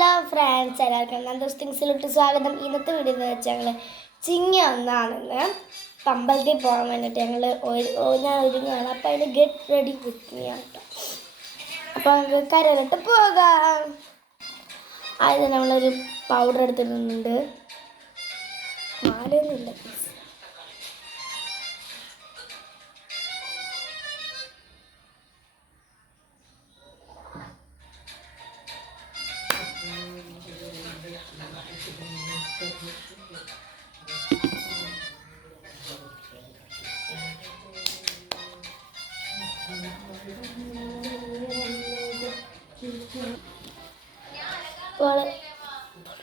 Hello friends എല്ലാവർക്കും നന്ദോസ് തിങ്സിലോട്ട് സ്വാഗതം. ഇന്നത്തെ വീഡിയോ എന്ന് വെച്ചാൽ ഞങ്ങൾ ചിങ്ങ ഒന്നാണെന്ന്. അമ്പലത്തിൽ പോകാൻ വേണ്ടിയിട്ട് ഞങ്ങൾ ഞാൻ ഒരുങ്ങുകയാണ് അപ്പോൾ അതിന് ഗെറ്റ് റെഡി വിത്ത് മീ കേട്ടോ അപ്പോൾ നമുക്ക് കരയിലിട്ട് പോകാം. ആദ്യം നമ്മളൊരു പൗഡർ എടുത്തിട്ടുണ്ട് മാലയൊന്നുമില്ല. please.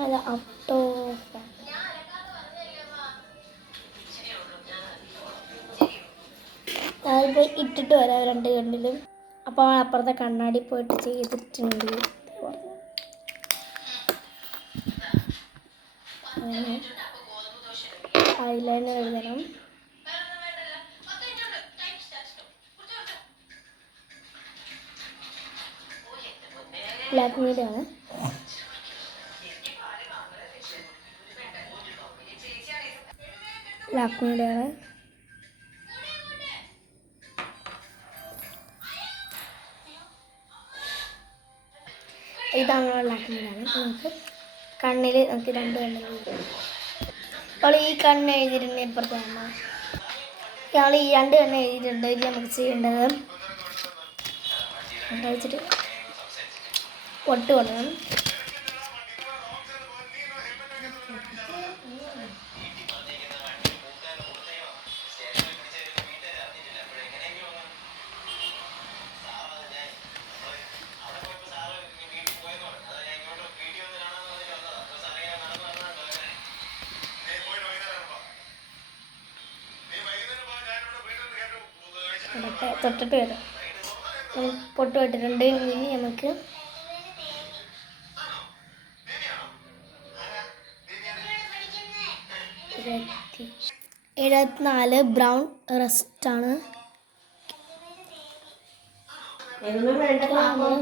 അത് അപ്പോ അതിപ്പോൾ ഇട്ടിട്ട് വരാം രണ്ട് കണ്ണിലും. അപ്പോൾ അവൻ അപ്പുറത്തെ കണ്ണാടി പോയിട്ട് ചെയ്തിട്ടുണ്ട്. ഐലൈനർ എഴുതണം. ബ്ലാക്ക് മീഡിയ ആണ് ലാക്മിയുടെ ആണ് ഇതാണ് ലാക്മിയുടെ നമുക്ക് കണ്ണിൽ നമുക്ക് രണ്ട് കണ്ണിൽ അപ്പോൾ ഈ കണ്ണ് എഴുതിയിട്ടുണ്ട് ഇപ്പുറത്ത് നമ്മൾ ഞങ്ങൾ ഈ രണ്ട് കണ്ണ് എഴുതിയിട്ടുണ്ട്. ഇത് നമുക്ക് ചെയ്യേണ്ടത് എന്താ വെച്ചിട്ട്? പൊട്ട് കൊണ്ടണം ഇടട്ടെ തൊട്ടിട്ട് വരാം. പൊട്ട് ഇട്ടിട്ടുണ്ട് ഇനി നമുക്ക് ഇരുപത്തി എഴുപത്തിനാല് ബ്രൗൺ റെസ്റ്റ് ആണ്. എന്നും വേണ്ട പാപം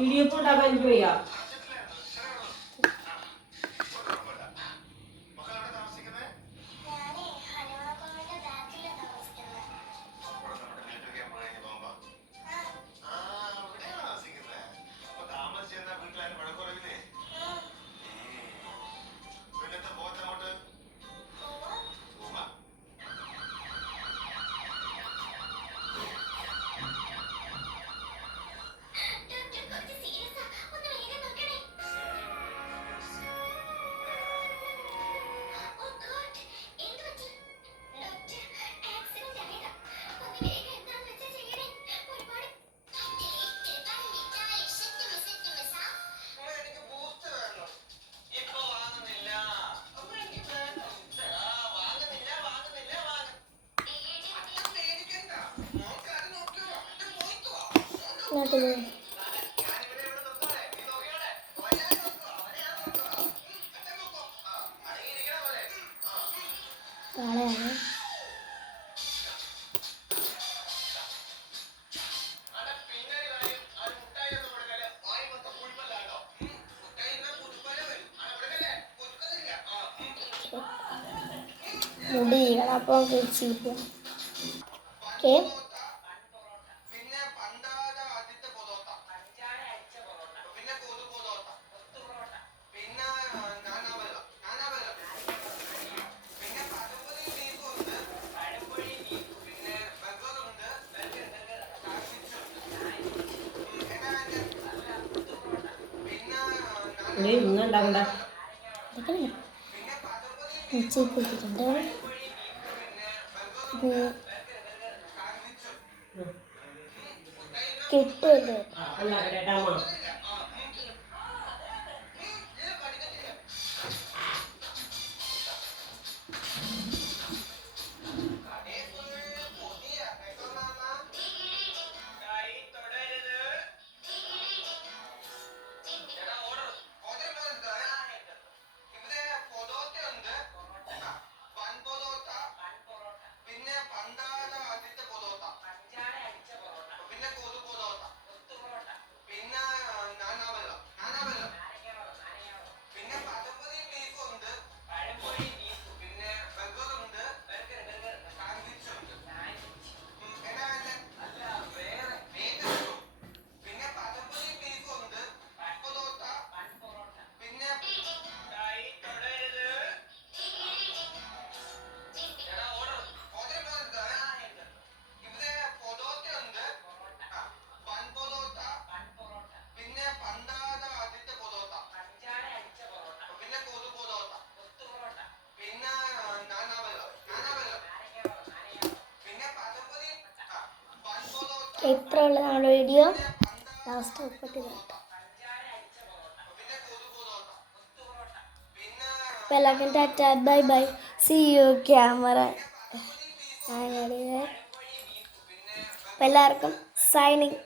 ഇടിയപ്പം ഉണ്ടാക്കാൻ എനിക്ക് വയ്യ. പോ. കാളയാണ് മുടി അപ്പോൾ ഓക്കെ പുളി ഇന്ന് ഉണ്ടാക്കണ്ട. ഉച്ചയ്ക്കിട്ടുണ്ട് കിട്ടുമല്ലോ എത്ര ഇത്രയുള്ള നമ്മുടെ വീഡിയോ ലാസ്റ്റ് ഒപ്പിട്ടില്ല അപ്പോൾ എല്ലാവർക്കും tata bye bye. See you camera എല്ലാവർക്കും സൈനിങ്